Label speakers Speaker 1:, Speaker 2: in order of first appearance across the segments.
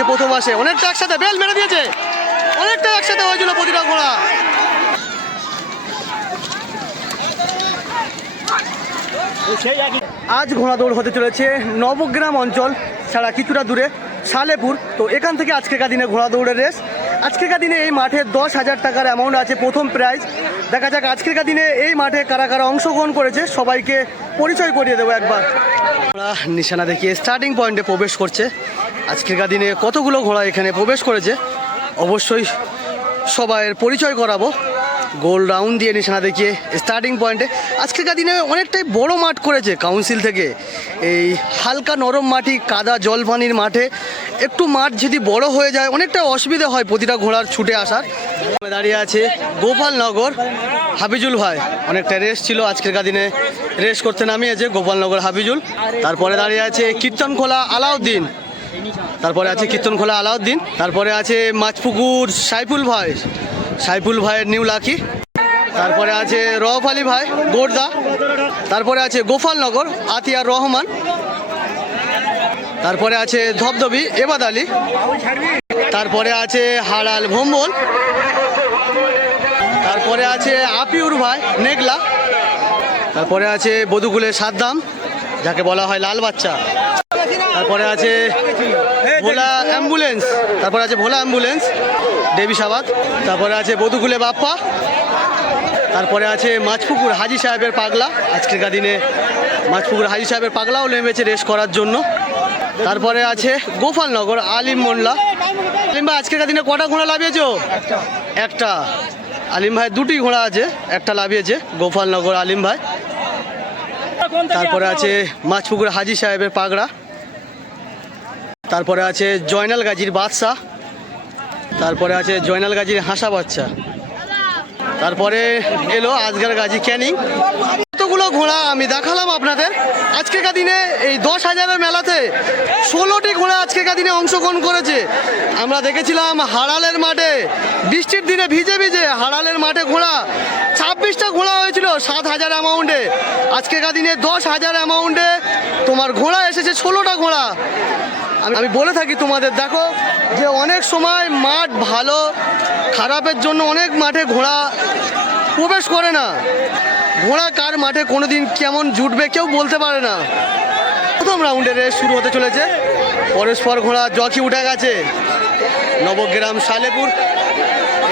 Speaker 1: কে প্রথম আসে। অনেকটা একসাথে, বেল মেরে দিয়েছে। অনেকটা একসাথে হয়েছিল প্রতিটা ঘোড়া। আজ ঘোড়া দৌড় হতে চলেছে নবগ্রাম অঞ্চল, ছাড়া কিছুটা দূরে সালেপুর। তো এখান থেকে আজকেকার দিনে ঘোড়া দৌড়ের রেস। আজকেকার দিনে এই মাঠে দশ হাজার টাকার অ্যামাউন্ট আছে প্রথম প্রাইজ দেখা যাক আজকেকার দিনে এই মাঠে কারা কারা অংশগ্রহণ করেছে, সবাইকে পরিচয় করিয়ে দেবো একবার। নিশানা দেখিয়ে স্টার্টিং পয়েন্টে প্রবেশ করছে। আজকেকার দিনে কতগুলো ঘোড়া এখানে প্রবেশ করেছে? অবশ্যই সবাইয়ের পরিচয় করাবো। গোল রাউন্ড দিয়ে নিশানা দেখিয়ে স্টার্টিং পয়েন্টে আজকেকার দিনে অনেকটাই বড় মাঠ করেছে কাউন্সিল থেকে। এই হালকা নরম মাটি, কাদা জল পানির মাঠে। একটু মাঠ যদি বড় হয়ে যায়, অনেকটা অসুবিধা হয় প্রতিটা ঘোড়ার ছুটে আসার। দাঁড়িয়ে আছে গোপালনগর হাবিজুল ভাই, অনেকটা রেস ছিল আজকেরকার দিনে রেস করতে নামিয়েছে গোপালনগর হাবিজুল তারপরে দাঁড়িয়ে আছে কীর্তনখোলা আলাউদ্দিন। তারপরে আছে কীর্তনখোলা আলাউদ্দিন, তারপরে আছে মাছপুকুর সাইফুল ভাই, সাইফুল ভাইয়ের নিউ লাকি, তারপরে আছে রফ আলী ভাই, গোর্দা, তারপরে আছে গোপালনগর আতিয়ার রহমান, তারপরে আছে ধবধবি, এবাদ আলী, তারপরে আছে হাড়াল ভম্বল, তারপরে আছে আপিউর ভাই, নেগলা, তারপরে আছে বধুকুলের সাদ্দাম, যাকে বলা হয় লাল বাচ্চা। তারপরে আছে ভোলা অ্যাম্বুলেন্স, তারপরে আছে ভোলা অ্যাম্বুলেন্স, দেবী সাবাদ তারপরে আছে বধুকুলে বাপ্পা, তারপরে আছে মাছপুকুর, হাজি সাহেবের পাগলা, আজকেরকার দিনে মাছপুকুর হাজি সাহেবের পাগলাও নেমেছে রেস করার জন্য। তারপরে আছে গোপালনগর, আলিম মোল্লা। আলিম ভাই, আজকেরকার দিনে কটা ঘোড়া লাভিয়েছো? একটা। আলিম ভাই, দুটি ঘোড়া আছে, একটা লাভিয়েছে, গোপালনগর আলিম ভাই। তারপরে আছে মাছপুকুর হাজি সাহেবের পাগড়া তারপরে আছে জয়নাল গাজীর বাদশাহ। তারপরে আছে জয়নাল গাজীর হাসা বাচ্চা তারপরে এলো আজগার গাজী ক্যানিং। কতগুলো ঘোড়া আমি দেখালাম আপনাদের। আজকেকার দিনে এই দশ হাজারের মেলাতে ষোলোটি ঘোড়া আজকেকার দিনে অংশগ্রহণ করেছে। আমরা দেখেছিলাম হাড়ালের মাঠে, বৃষ্টির দিনে ভিজে ভিজে হাড়ালের মাঠে ঘোড়া, ছাব্বিশটা ঘোড়া হয়েছিল সাত হাজার অ্যামাউন্টে আজকেকার দিনে দশ হাজার অ্যামাউন্টে তোমার ঘোড়া এসেছে ষোলোটা ঘোড়া। আমি বলে থাকি তোমাদের, দেখো যে অনেক সময় মাঠ ভালো, খারাপের জন্য অনেক মাঠে ঘোড়া প্রবেশ করে না। ঘোড়া কার মাঠে কোনোদিন কেমন জুটবে কেউ বলতে পারে না। প্রথম রাউন্ডের রেস শুরু হতে চলেছে। পরস্পর ঘোড়া জকি উঠে গেছে। নবগ্রাম সালেপুর।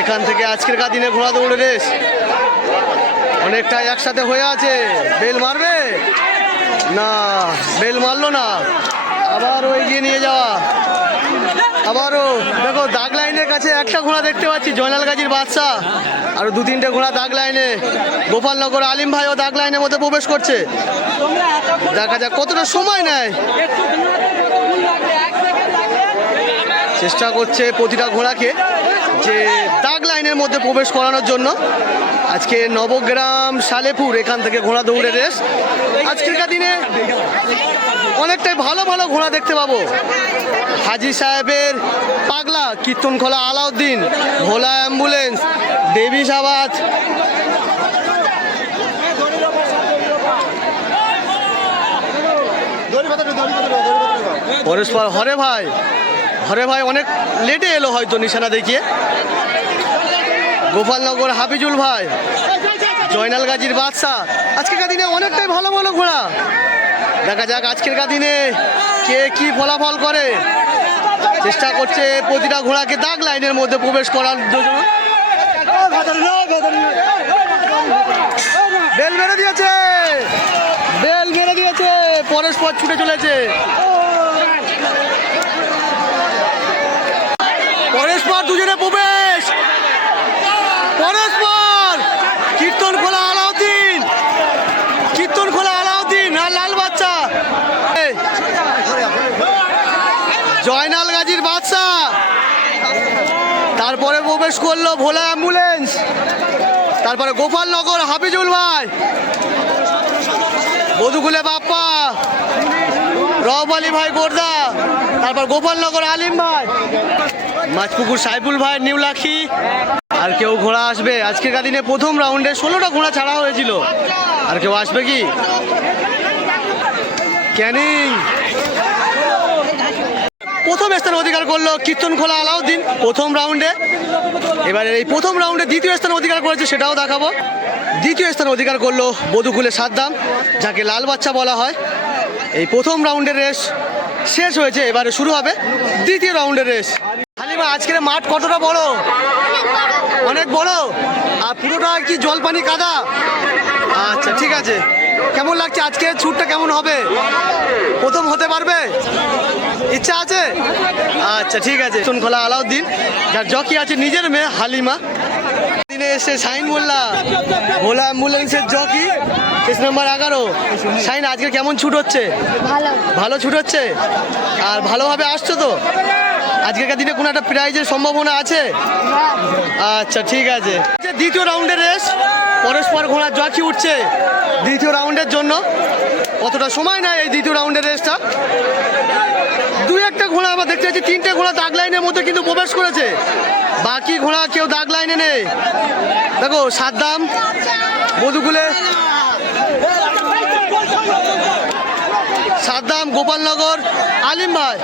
Speaker 1: এখান থেকে আজকের কা দিনে ঘোড়া দৌড়ে রেস অনেকটা একসাথে হয়ে আছে। বেল মারবে? না, বেল মারলো না। আবারও এগিয়ে নিয়ে যাওয়া। আবারও, দেখো, দাগ লাইনের কাছে একটা ঘোড়া দেখতে পাচ্ছি জয়নাল গাজীর বাদশাহ। আরও দু তিনটে ঘোড়া দাগ লাইনে। গোপালনগর আলিম ভাইও দাগ লাইনের মধ্যে প্রবেশ করছে। দেখা যাক কতটা সময় নেয়। চেষ্টা করছে প্রতিটা ঘোড়াকে যে দাগ লাইনের মধ্যে প্রবেশ করানোর জন্য। আজকে নবগ্রাম সালেপুর এখান থেকে ঘোড়া দৌড়ে রেস আজকেরকার দিনে অনেকটাই ভালো ভালো ঘোড়া দেখতে পাবো। হাজি সাহেবের পাগলা কীর্তনখোলা আলাউদ্দিন, ভোলা অ্যাম্বুলেন্স, দেবী সাবাদ পরস্পর হরে ভাই। হরে ভাই, অনেক লেটে এলো হয়তো নিশানা দেখিয়ে। গোপালনগর হাফিজুল ভাই। জয়নাল গাজীর বাদশাহ। আজকের দিনে অনেকটাই ভালো ভালো ঘোড়া। দেখা যাক আজকের দিনে কে কি ফলাফল করে। চেষ্টা করছে প্রতিটা ঘোড়াকে দাগ লাইনের মধ্যে প্রবেশ করার জন্য। বেল দিয়েছে। বেল মেরে দিয়েছে। পরস্পর ছুটে চলেছে পরস্পর দুজনে প্রবেশ পরস্পর কীর্তন খোলা আলাউদ্দিন কীর্তন খোলা আলাউদ্দিন আর লাল বাচ্চা এই, জয়নাল গাজীর বাদশা তারপরে প্রবেশ করল ভোলা অ্যাম্বুলেন্স। তারপরে গোপালনগর, হাফিজুল ভাই। বধুকুলে বাপ্পা, রব আলী ভাই গোর্দা। তারপর গোপালনগর, আলিম ভাই। মাছপুকুর, সাইফুল ভাই নিউ লাখি আর কেউ ঘোড়া আসবে। আজকের দিনে প্রথম রাউন্ডে ষোলোটা ঘোড়া ছাড়া হয়েছিল। আর কেউ আসবে কি? ক্যানিং। প্রথম স্থান অধিকার করল কীর্তনখোলা আলাউদ্দিন প্রথম রাউন্ডে। এবারে এই প্রথম রাউন্ডে দ্বিতীয় স্থান অধিকার করেছে, সেটাও দেখাবো। দ্বিতীয় স্থান অধিকার করল বধুকুলে সাদ্দাম, যাকে লাল বাচ্চা বলা হয়। এই প্রথম রাউন্ডের রেস শেষ হয়েছে, এবারে শুরু হবে দ্বিতীয় রাউন্ডের রেস হালিমা, আজকের মাঠ কতটা বড়? অনেক বড়। আর পুরোটা কি জল পানি কাদা। আচ্ছা ঠিক আছে। কেমন লাগছে আজকে ছুটটা? কেমন হবে? প্রথম হতে পারবে? ইচ্ছা আছে? আচ্ছা ঠিক আছে। খোলা আলাউদ্দিন যার জকি আছে নিজের মেয়ে হালিমা। দিনে এসে সাইন মোল্লা ভোলা অ্যাম্বুলেন্সের জকি কেস নাম্বার এগারো। সাইন আজকে কেমন ছুট হচ্ছে?
Speaker 2: ভালো।
Speaker 1: ভালো ছুট হচ্ছে? আর ভালোভাবে আসছো তো? আজকের দিনে কোনো একটা প্রাইজের সম্ভাবনা আছে? আচ্ছা ঠিক আছে। দ্বিতীয় রাউন্ডের রেস পরস্পর ঘোড়া জকি উঠছে? দ্বিতীয় রাউন্ডের জন্য অতটা সময় নেয় এই দ্বিতীয় রাউন্ডের রেসটা দুই একটা ঘোড়া আমরা দেখতে পাচ্ছি, তিনটে ঘোড়া দাগ লাইনের মধ্যে কিন্তু প্রবেশ করেছে। বাকি ঘোড়া কেউ দাগ লাইনে নেই। দেখো সাদ্দাম মধুকুলে সাদ্দাম গোপালনগর। আলিম ভাই,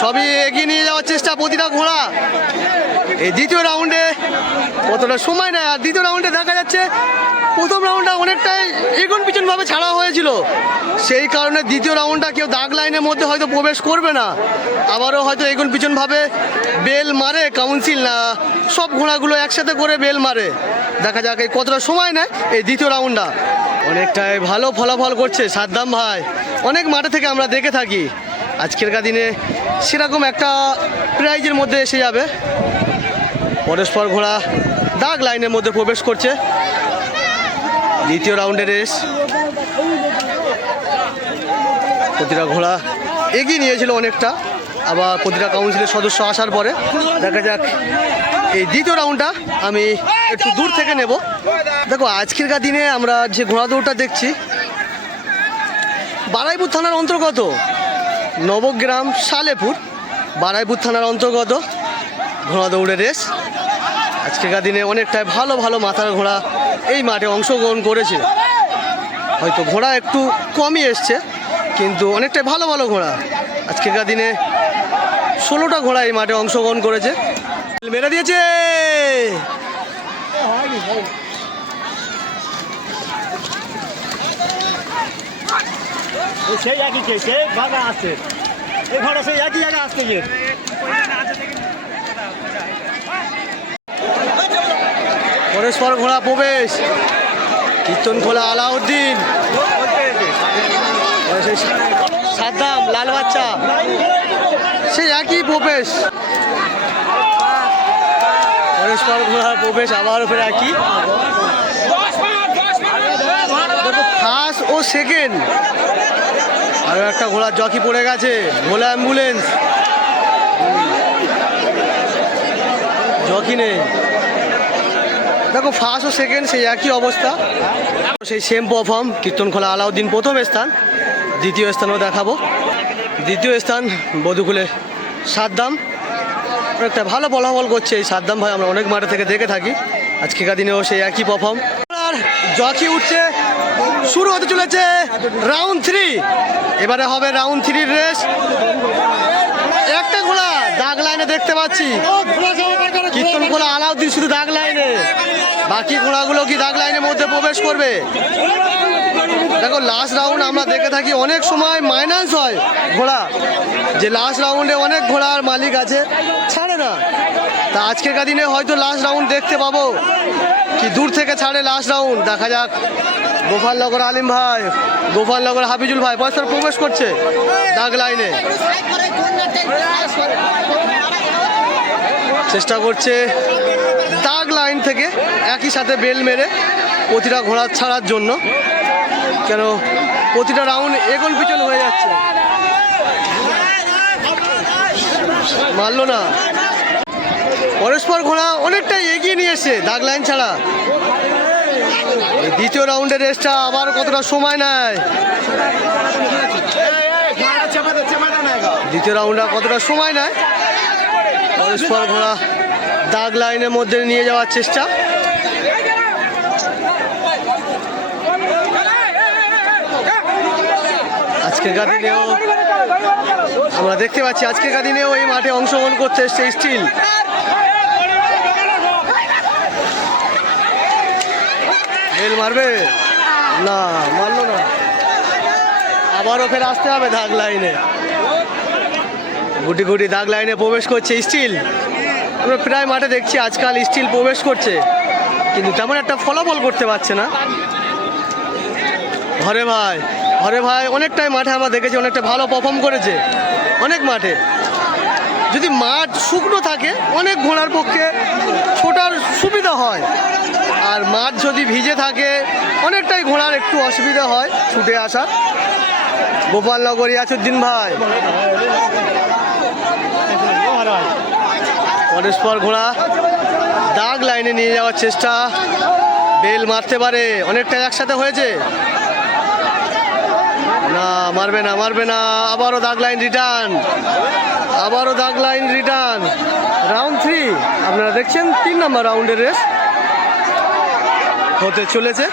Speaker 1: সবই এগিয়ে নিয়ে যাওয়ার চেষ্টা প্রতিটা ঘোড়া। এই দ্বিতীয় রাউন্ডে কতটা সময় নেয়? আর দ্বিতীয় রাউন্ডে দেখা যাচ্ছে, প্রথম রাউন্ডটা অনেকটাই এগুন পিছনভাবে ছাড়া হয়েছিল। সেই কারণে দ্বিতীয় রাউন্ডটা কেউ দাগ লাইনের মধ্যে হয়তো প্রবেশ করবে না। আবারও হয়তো এগুন পিছনভাবে বেল মারে কাউন্সিল না, সব ঘোড়াগুলো একসাথে করে বেল মারে। দেখা যাক এই কতটা সময় নেয় এই দ্বিতীয় রাউন্ডটা অনেকটাই ভালো ফলাফল করছে সাদ্দাম ভাই। অনেক মাঠে থেকে আমরা দেখে থাকি। আজকেরকার দিনে সেরকম একটা প্রাইজের মধ্যে এসে যাবে। পরস্পর ঘোড়া দাগ লাইনের মধ্যে প্রবেশ করছে। দ্বিতীয় রাউন্ডের রেস। প্রতিটা ঘোড়া এগিয়ে নিয়েছিল অনেকটা। আবার প্রতিটা কাউন্সিলের সদস্য আসার পরে দেখা যাক এই দ্বিতীয় রাউন্ডটা আমি একটু দূর থেকে নেব। দেখো, আজকেরকার দিনে আমরা যে ঘোড়া দৌড়টা দেখছি, বারাইপুর থানার অন্তর্গত নবগ্রাম সালেপুর, বারাইপুর থানার অন্তর্গত ঘোড়া দৌড়ের রেস। আজকেকার দিনে অনেকটাই ভালো ভালো মাথার ঘোড়া এই মাঠে অংশগ্রহণ করেছে। হয়তো ঘোড়া একটু কমই এসছে, কিন্তু অনেকটাই ভালো ভালো ঘোড়া। আজকেকার দিনে ষোলোটা ঘোড়া এই মাঠে অংশগ্রহণ করেছে। মেরে দিয়েছে!
Speaker 3: সেই একই কে সেই ভাগা আসছে এই ঘরে সেই একই গিয়ে
Speaker 1: পরস্পর ঘোড়া প্রবেশ। কীর্তন খোলা আলাউদ্দিন। সেই সাদ্দাম লাল বাচ্চা। সেই একই প্রবেশ। পরস্পর ঘোড়া প্রবেশ আবার ফের একই। ফার্স্ট ও সেকেন্ড আরও একটা ঘোড়ার জকি পড়ে গেছে ভোলা অ্যাম্বুলেন্স জকি নেই। দেখো ফার্স্ট ও সেকেন্ড সেই একই অবস্থা। সেই সেম পারফর্ম কীর্তনখোলা আলাউদ্দিন প্রথম স্থান, দ্বিতীয় স্থানও দেখাবো। দ্বিতীয় স্থান বধুকুলে সাদ্দাম। একটা ভালো ফলাফল করছে এই সাদ্দাম ভাই, আমরা অনেক মাঠে থেকে দেখে থাকি। আজকেকার দিনেও সেই একই পারফর্ম আর জকি উঠছে শুরু হতে চলেছে রাউন্ড থ্রি। এবারে হবে রাউন্ড থ্রির রেস। একটা ঘোড়া দাগ লাইনে দেখতে পাচ্ছি। কীর্তন খোলা আলাউদ্দিন শুধু দাগ লাইনে। বাকি ঘোড়াগুলো কি দাগ লাইনের মধ্যে প্রবেশ করবে? দেখো লাস্ট রাউন্ড আমরা দেখে থাকি অনেক সময় মাইনাস হয় ঘোড়া। যে লাস্ট রাউন্ডে অনেক ঘোড়ার মালিক আছে, ছাড়ে না। তা আজকের দিনে হয়তো লাস্ট রাউন্ড দেখতে পাবো। কি দূর থেকে ছাড়ে লাস্ট রাউন্ড দেখা যাক। গোপালনগর আলিম ভাই, গোপালনগর হাফিজুল ভাই পয়সার প্রবেশ করছে। দাগ লাইনে। চেষ্টা করছে দাগ লাইন থেকে একই সাথে বেল মেরে প্রতিটা ঘোড়া ছাড়ার জন্য। কেন প্রতিটা রাউন্ড এগোল পিছন হয়ে যাচ্ছে। মারলো না। পরস্পর ঘোড়া অনেকটাই এগিয়ে নিয়ে এসছে দাগ লাইন ছাড়া। দ্বিতীয় রাউন্ডের রেসটা আবার কতটা সময় নেয়? দ্বিতীয় রাউন্ডটা কতটা সময় নেয়? পরস্পর ঘোড়া দাগ লাইনের মধ্যে নিয়ে যাওয়ার চেষ্টা। আজকের দিনেও আমরা দেখতে পাচ্ছি, আজকের দিনেও এই মাঠে অংশগ্রহণ করছে এসছে স্টিল। বেল মারবে? না, মারলো না। আবারও ফের আসতে হবে দাগ লাইনে। গুটি গুটি দাগ লাইনে প্রবেশ করছে স্টিল। আমরা প্রায় মাঠে দেখছি আজকাল স্টিল প্রবেশ করছে। কিন্তু তেমন একটা ফলাফল করতে পারছে না। ঘরে ভাই ঘরে ভাই, অনেকটাই মাঠে আমরা দেখেছি, অনেকটা ভালো পারফর্ম করেছে। অনেক মাঠে। যদি মাঠ শুকনো থাকে, অনেক ঘোড়ার পক্ষে ছোটার সুবিধা হয়। আর মাঠ যদি ভিজে থাকে, অনেকটাই ঘোড়ার একটু অসুবিধা হয় ছুটে আসার। গোপালনগর ইয়াসুদ্দিন ভাই। পরস্পর ঘোড়া। দাগ লাইনে নিয়ে যাওয়ার চেষ্টা। বেল মারতে পারে, অনেকটা একসাথে হয়েছে। না, মারবে না মারবে না। আবারও দাগ লাইন রিটার্ন। আবারও দাগ লাইন রিটার্ন। Round three. আপনারা দেখছেন তিন নম্বর রাউন্ডের রেস। হতে চলেছে।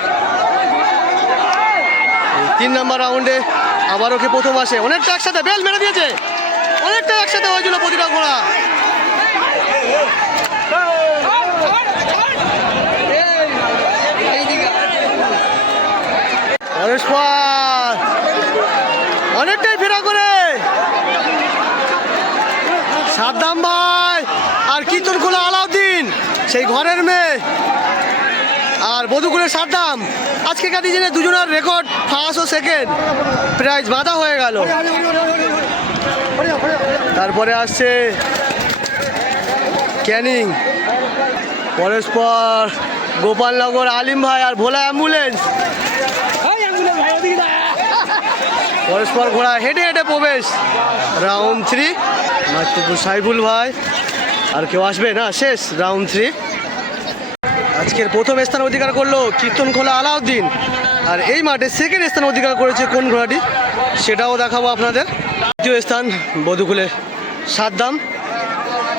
Speaker 1: তিন নম্বর রাউন্ডে আবারও কি প্রথম আসে? অনেকটা একসাথে বেল মেরে দিয়েছে। অনেকটা একসাথে হয়েছিল প্রতিটা ঘোড়া। অনেকটাই ফেরা করে। সাদ্দাম ভাই আর কীর্তন খোলা আলাউদ্দিন, সেই ঘরের মেয়ে। আর বধুকুলের সাদ্দাম। আজকেকার দিনে দুজনের রেকর্ড ফার্স্ট ও সেকেন্ড প্রাইজ বাঁধা হয়ে গেল। তারপরে আসছে ক্যানিং। পরস্পর গোপালনগর আলিম ভাই আর ভোলা অ্যাম্বুলেন্স। পরস্পর ঘোড়া হেঁটে হেঁটে প্রবেশ। রাউন্ড থ্রি মাতৃপুর সাইফুল ভাই। আর কেউ আসবে না? শেষ। রাউন্ড থ্রি আজকের প্রথম স্থান অধিকার করল কীর্তন খোলা আলাউদ্দিন। আর এই মাঠে সেকেন্ড স্থান অধিকার করেছে কোন ঘোড়াটি? সেটাও দেখাবো আপনাদের। দ্বিতীয় স্থান বধুকুলের সাদ্দাম।